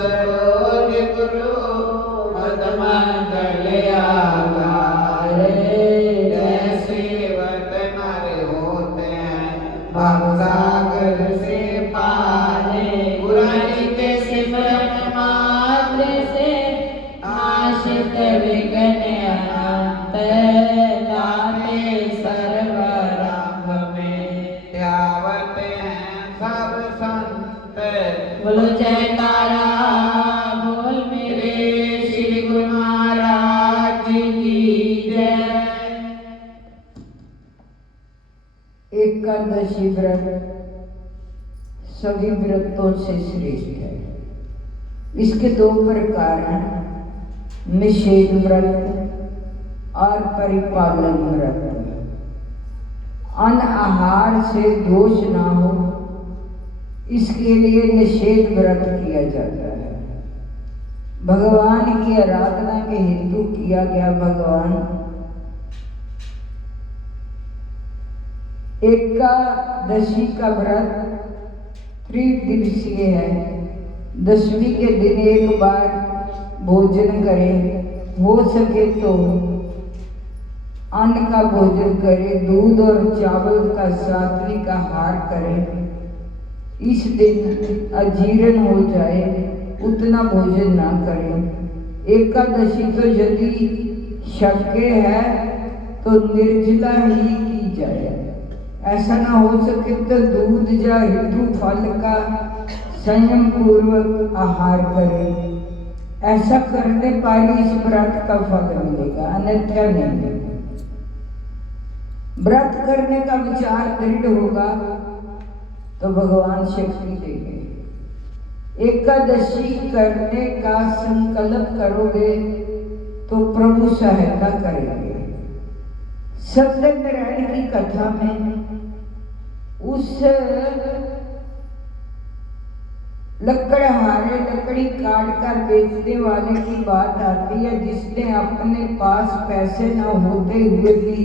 सरोज गुरु मदमंगल आगारे। जैसे व्रत नर होते हैं भवसागर से पारे। पुरानी के सिमरन मात्र से नाशित विघ्न अनंत। लाते सर्वरंग में ध्यावत हैं सब संत। बोलो जयकारा बोल मेरे श्री गुरु महाराज की जय। एकादशी व्रत सभी व्रतों से श्रेष्ठ है। इसके दो प्रकार हैं, निषेध व्रत और परिपालन व्रत। अन्न आहार से दोष ना हो इसके लिए निषेध व्रत किया जाता है। भगवान की आराधना के हेतु किया गया। भगवान एकादशी का व्रत त्रिदिवसीय है। दशमी के दिन एक बार भोजन करें, हो सके तो अन्न का भोजन करें, दूध और चावल का सात्विक आहार करें। इस दिन अजीर्ण हो जाए उतना भोजन ना करें। एकादशी तो यदि शक्य है तो निर्जला ही की जाए। ऐसा ना हो सके तो दूध या ऋतु फल का संयम पूर्वक आहार करें। ऐसा करने पर इस व्रत का फल मिलेगा, अन्यथा नहीं। व्रत करने का विचार दृढ़ होगा तो भगवान शक्ति देंगे। एकादशी करने का संकल्प करोगे तो प्रभु सहायता करेंगे। सत्यनारायण की कथा में उस लकड़हारे लकड़ी काट कर बेचने वाले की बात आती है, जिसने अपने पास पैसे न होते हुए भी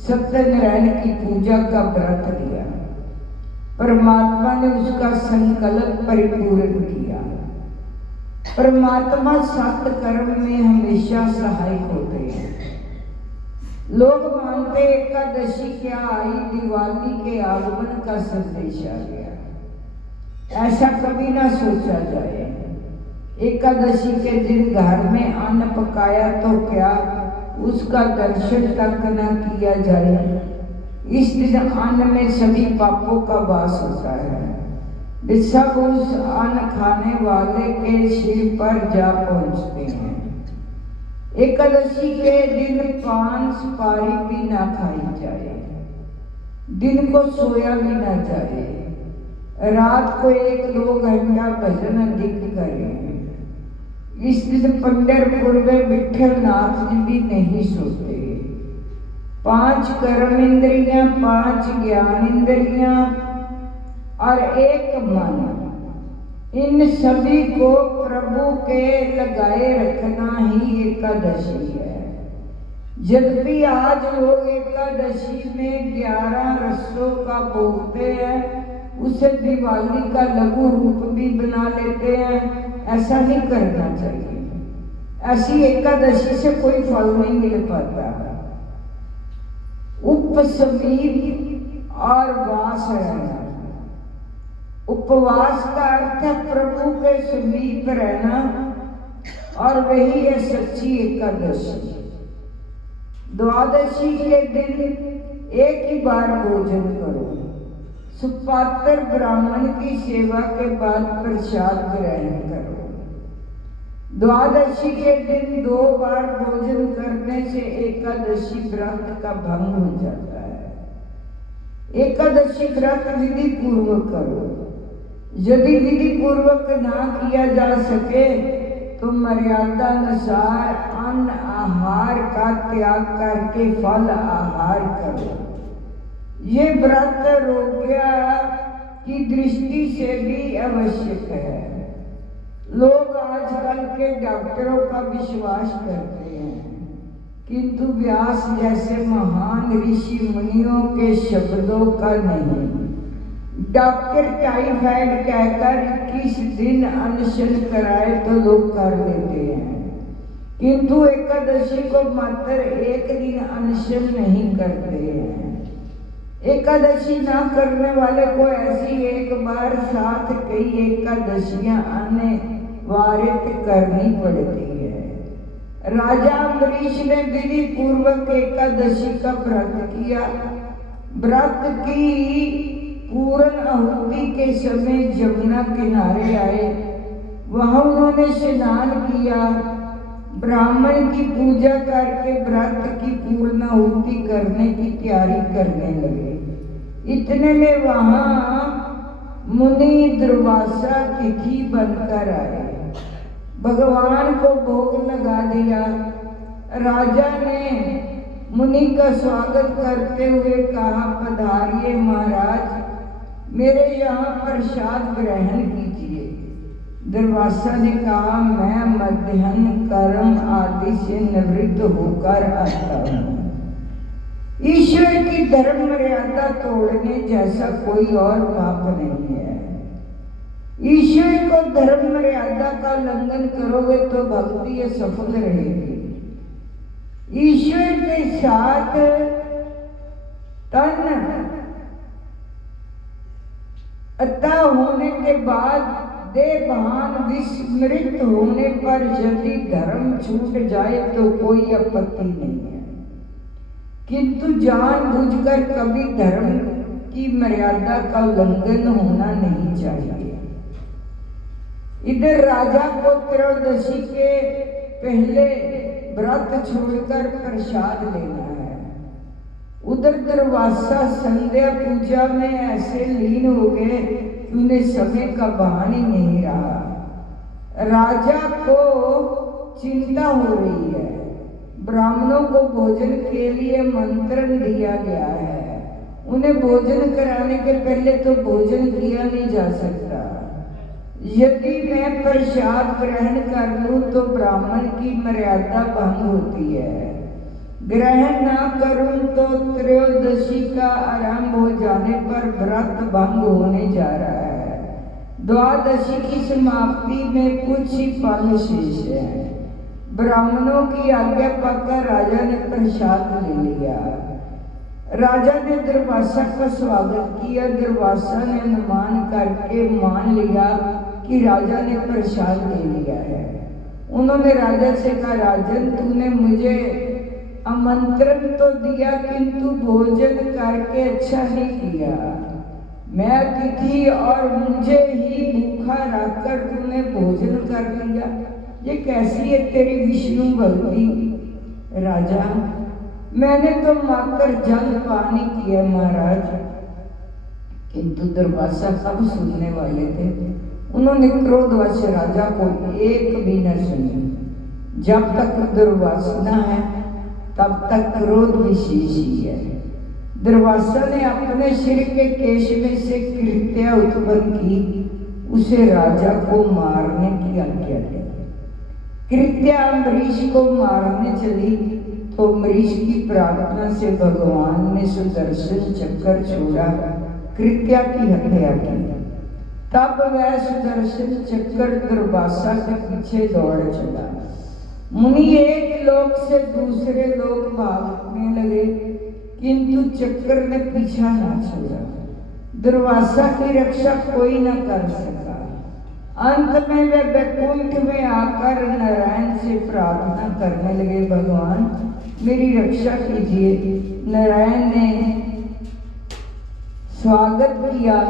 सत्यनारायण की पूजा का व्रत लिया। परमात्मा ने उसका संकल्प परिपूर्ण किया। परमात्मा सत्य कर्म में हमेशा सहायक होते हैं। लोग मानते एकादशी क्या आई, दिवाली के आगमन का संदेश आ गया। ऐसा कभी ना सोचा जाए। एकादशी के दिन घर में अन्न पकाया तो क्या उसका दर्शन तक न किया जाए। इस दिन अन्न में सभी पापों का वास होता है। वे सब उस अन्न खाने वाले के सिर पर जा पहुंचते हैं। एकादशी के दिन पान सुपारी भी ना खाई जाए। दिन को सोया भी ना जाए। रात को 1-2 घंटा भजन अधिक करें। इस दिन पंढरपुर में विठलनाथ जी भी नहीं सोते। 5 कर्म इंद्रियां, 5 ज्ञान इंद्रियां और 1 मन, इन सभी को प्रभु के लगाए रखना ही एकादशी है। जब भी आज लोग एकादशी में 11 रसों का भोगते हैं, उसे दिवाली का लघु रूप भी बना लेते हैं। ऐसा नहीं करना चाहिए। ऐसी एकादशी से कोई फल नहीं मिल पाता। उपसमीप और वास रहना। उपवास का अर्थ है प्रभु के समीप रहना, और वही है सच्ची एकादशी। द्वादशी के दिन एक ही बार भोजन करो। सुपात्र ब्राह्मण की सेवा के बाद प्रसाद ग्रहण करो। द्वादशी के दिन 2 बार भोजन करने से एकादशी व्रत का भंग हो जाता है। एकादशी व्रत विधि पूर्वक करो। यदि विधि पूर्वक ना किया जा सके तो मर्यादा अनुसार अन्न आहार का त्याग करके फल आहार करो। ये व्रत रोग्या की दृष्टि से भी आवश्यक है। लोग आजकल के डॉक्टरों का विश्वास करते हैं, किंतु व्यास जैसे महान ऋषि मुनियों के शब्दों का नहीं। डॉक्टर टाइफाइड कहकर 21 दिन अनशन कराए तो लोग कर लेते हैं, किंतु एकादशी को मात्र 1 दिन अनशन नहीं करते हैं। एकादशी ना करने वाले को ऐसी एक बार साथ कई एकादशियां अनिवार्य करनी पड़ती है। राजा अम्बरीश ने विधि पूर्वक एकादशी का व्रत किया। व्रत की पूर्ण आहुति के समय जमुना किनारे आए, वहां उन्होंने स्नान किया, ब्राह्मण की पूजा करके व्रत की पूर्ण आहुति करने की तैयारी करने लगे। इतने में वहां मुनि दुर्वासा तिथि बनकर आए, भगवान को भोग लगा दिया। राजा ने मुनि का स्वागत करते हुए कहा, पधारिए महाराज, मेरे यहाँ प्रसाद ग्रहण कीजिए। दुर्वासा ने कहा, मैं मध्याह्न कर्म आदि से निवृत्त होकर आता हूँ। ईश्वर की धर्म मर्यादा तोड़ने जैसा कोई और पाप नहीं है। ईश्वर को धर्म मर्यादा का उल्लंघन करोगे तो भक्ति असफल रहेगी। ईश्वर के साथ तन अतः होने के बाद देवभान विस्मृत होने पर यदि धर्म छूट जाए तो कोई आपत्ति नहीं है, किंतु जानबूझकर कभी धर्म की मर्यादा का उल्लंघन होना नहीं चाहिए। इधर राजा को त्रयोदशी के पहले व्रत छोड़कर प्रसाद लेना है, उधर दुर्वासा संध्या पूजा में ऐसे लीन हो गए कि उन्हें समय का भान ही नहीं रहा। राजा को चिंता हो रही है। ब्राह्मणों को भोजन के लिए मंत्रण दिया गया है, उन्हें भोजन कराने के पहले तो भोजन किया नहीं जा सकता। यदि मैं प्रसाद ग्रहण कर लूं तो ब्राह्मण की मर्यादा भंग होती है, ग्रहण ना करूं तो त्रयोदशी का आरंभ हो जाने पर व्रत भंग होने जा रहा है। द्वादशी की समाप्ति में कुछ ही पल शेष है। ब्राह्मणों की आज्ञा पाकर राजा ने प्रसाद ले लिया। राजा ने दुर्वासा का स्वागत किया। दुर्वासा ने अनुमान करके मान लिया कि राजा ने प्रसाद ले लिया है। उन्होंने राजा से कहा, राजन, तूने मुझे आमंत्रण तो दिया किंतु भोजन करके अच्छा नहीं किया। मैं अतिथि और मुझे ही भूखा रखकर तूने भोजन कर लिया, ये कैसी है तेरी विष्णु भक्ति? राजा, मैंने तो मात्र जल पानी किया महाराज। किंतु दुर्वासा सब सुनने वाले थे। उन्होंने क्रोधवश राजा को एक भी न सुनी। जब तक दुर्वासना है तब तक क्रोध विशेष ही है। दुर्वासा ने अपने सिर के केश में से कृत्या उत्पन्न की, उसे राजा को मारने की आज्ञा दी। कृत्या अम्बरीश को मारने चली तो अम्बरीश की प्रार्थना से भगवान ने सुदर्शन चक्कर छोड़ा, कृत्या की हत्या की। तब वह सुदर्शन चक्कर दुर्वासा के पीछे दौड़ चला। मुनि एक लोक से दूसरे लोक भागने लगे, किंतु चक्कर ने पीछा ना छोड़ा। दुर्वासा की रक्षा कोई न कर सका। अंत में वे वैकुंठ में आकर नारायण से प्रार्थना करने लगे, भगवान मेरी रक्षा कीजिए। नारायण ने स्वागत किया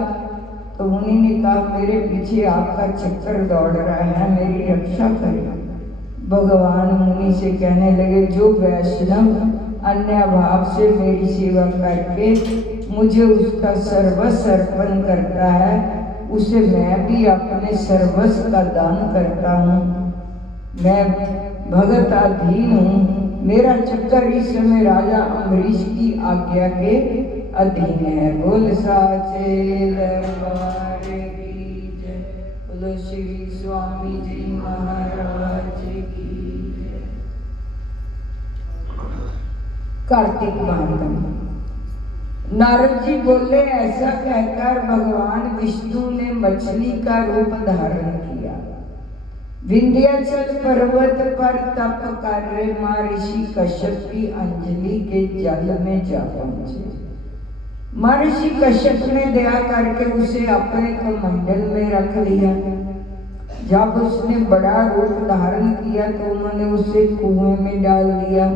तो मुनि ने कहा, मेरे पीछे आपका चक्कर दौड़ रहा है, मेरी रक्षा करें। भगवान मुनि से कहने लगे, जो वैष्णव अन्य भाव से मेरी सेवा करके मुझे उसका सर्वस्व अर्पण करता है, उसे मैं भी अपने सर्वस्व का दान करता हूँ। मैं भगत अधीन हूँ। मेरा चक्कर इस समय राजा अम्बरीश की आज्ञा के अधीन है। बोल साचे दरबार की जय, बोलो श्री स्वामी जी महाराज की जय। कार्तिक माह नारद जी बोले, ऐसा कहकर भगवान विष्णु ने मछली का रूप धारण किया। विंध्याचल पर्वत पर तप कर रहे महर्षि कश्यप की अंजलि के जल में जा पहुंचे। महर्षि कश्यप ने दया करके उसे अपने कमंडल में रख लिया। जब उसने बड़ा रूप धारण किया तो उन्होंने उसे कुएं में डाल दिया।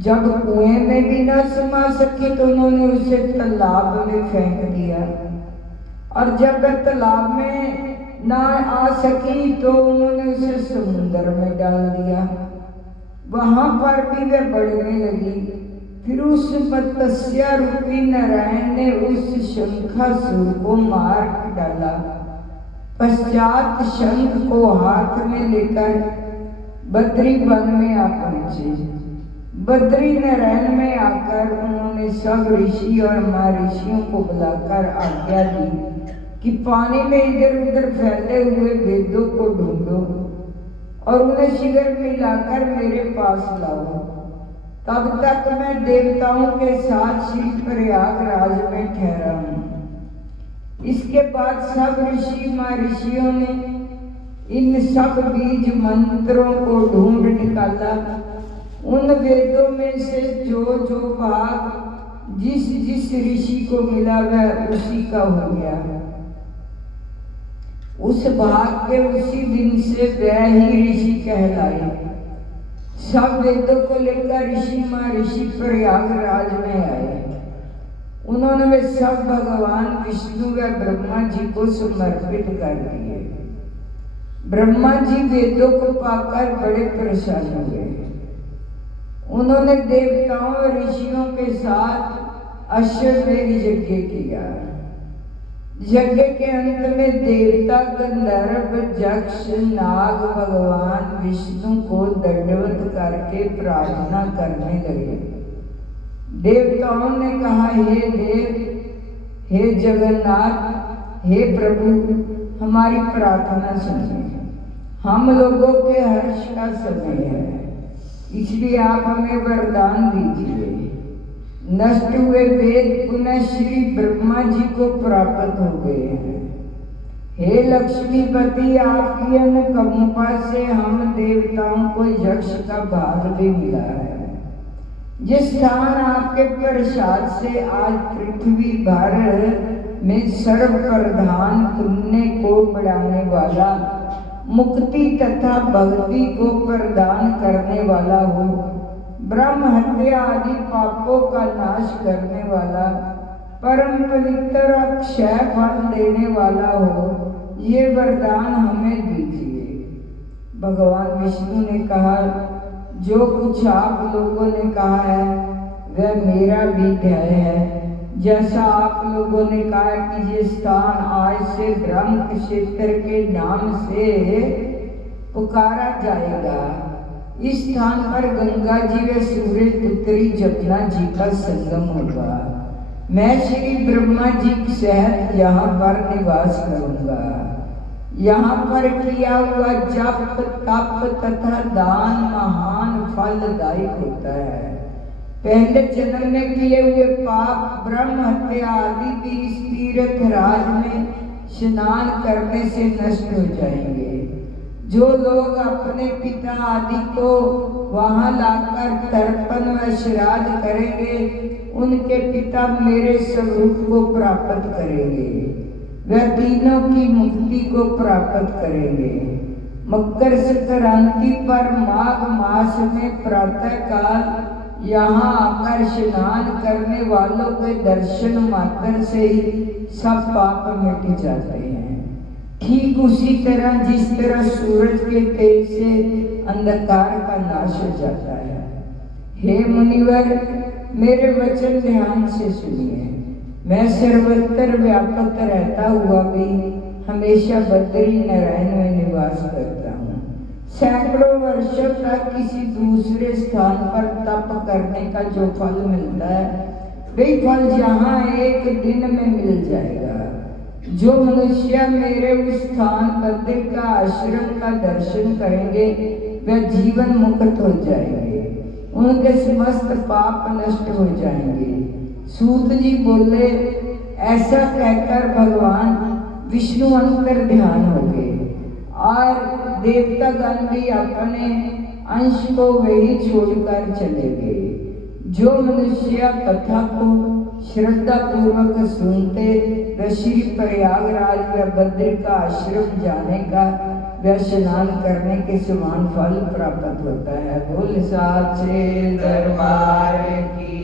जब कुएं में भी न समा सकी तो उन्होंने उसे तालाब में फेंक दिया। और जब वह तालाब में ना आ सकी तो उन्होंने उसे समुद्र में डाल दिया। वहां पर भी वह बढ़ने लगी। फिर उस मत्स्य रूपी नारायण ने उस शंखासुर को मार डाला। पश्चात शंख को हाथ में लेकर बद्री वन में आ पहुंचे। बद्री नारायण में आकर उन्होंने सब ऋषि और महर्षियों को बुलाकर आज्ञा दी कि पानी में इधर उधर फैले हुए वेदों को ढूंढो और उन्हें शीघ्र मिलाकर मेरे पास लाओ। तब तक मैं देवताओं के साथ श्री प्रयागराज में ठहरा हूँ। इसके बाद सब ऋषि महर्षियों ने इन सब बीज मंत्रों को ढूंढ निकाला। उन वेदों में से जो जो भाग जिस जिस ऋषि को मिला वह उसी का हो गया। उस भाग के उसी दिन से वह ही ऋषि कहलाए। सब वेदों को लेकर ऋषि महर्षि प्रयागराज में आए। उन्होंने वे सब भगवान विष्णु व ब्रह्मा जी को समर्पित कर दिए। ब्रह्मा जी वेदों को पाकर बड़े प्रसन्न हुए। उन्होंने देवताओं और ऋषियों के साथ अश्वमेध यज्ञ किया। यज्ञ के अंत में देवता गंधर्व यक्ष नाग भगवान विष्णु को दंडवत करके प्रार्थना करने लगे। देवताओं ने कहा, हे देव, हे जगन्नाथ, हे प्रभु, हमारी प्रार्थना सुनिए। हम लोगों के हर्ष का समय है, इसलिए आप हमें वरदान दीजिए। नष्ट हुए वेद पुनः श्री ब्रह्मा जी को प्राप्त हो गए हैं। हे लक्ष्मीपति, आपकी अनुकंपा से हम देवताओं को यक्ष का भाग भी मिला है। जिस स्थान आपके प्रसाद से आज पृथ्वी भर में सर्व प्रधान पुण्य को बढ़ाने वाला, मुक्ति तथा भक्ति को प्रदान करने वाला हो, ब्रह्म हत्या आदि पापों का नाश करने वाला, परम पवित्र अक्षय फल देने वाला हो, ये वरदान हमें दीजिए। भगवान विष्णु ने कहा, जो कुछ आप लोगों ने कहा है वह मेरा भी ध्येय है। जैसा आप लोगों ने कहा कि ये स्थान आज से ब्रह्म क्षेत्र के नाम से पुकारा जाएगा। इस स्थान पर गंगा जी व सूर्य पुत्री जमुना जी का संगम होगा। मैं श्री ब्रह्मा जी के सहित यहाँ पर निवास करूंगा। यहाँ पर किया हुआ जप तप तथा दान महान फलदायक होता है। पहले जन्म में किए हुए पाप, ब्रह्म हत्या आदि भी इस तीर्थ राज में स्नान करने से नष्ट हो जाएंगे। जो लोग अपने पिता आदि को वहां लाकर तर्पण व श्राद्ध करेंगे, उनके पिता मेरे स्वरूप को प्राप्त करेंगे। वह तीनों की मुक्ति को प्राप्त करेंगे। मकर संक्रांति पर माघ मास में प्रातः काल यहाँ आकर स्नान करने वालों के दर्शन मात्र से ही सब पाप मिट जाते हैं। ठीक उसी तरह जिस तरह सूरज के तेज से अंधकार का नाश हो जाता है। हे मुनिवर, मेरे वचन ध्यान से सुनिए। मैं सर्वत्र व्यापक रहता हुआ भी हमेशा बद्री नारायण में निवास करता हूँ। सैकड़ों वर्षों तक किसी दूसरे स्थान पर तप करने का जो फल मिलता है, वही फल यहाँ एक दिन में मिल जाएगा। जो मनुष्य मेरे उस स्थान बद्री का आश्रम का दर्शन करेंगे, वह जीवन मुक्त हो जाएंगे। उनके समस्त पाप नष्ट हो जाएंगे। सूत जी बोले, ऐसा कहकर भगवान विष्णु अंतर ध्यान हो गए और देवतागण भी अपने अंश को वही छोड़कर चले गए। जो मनुष्य कथा को श्रद्धा पूर्वक सुनते व श्री प्रयागराज व बद्री का आश्रम जाने का व स्नान करने के समान फल प्राप्त होता है। बोल साचे दरबार की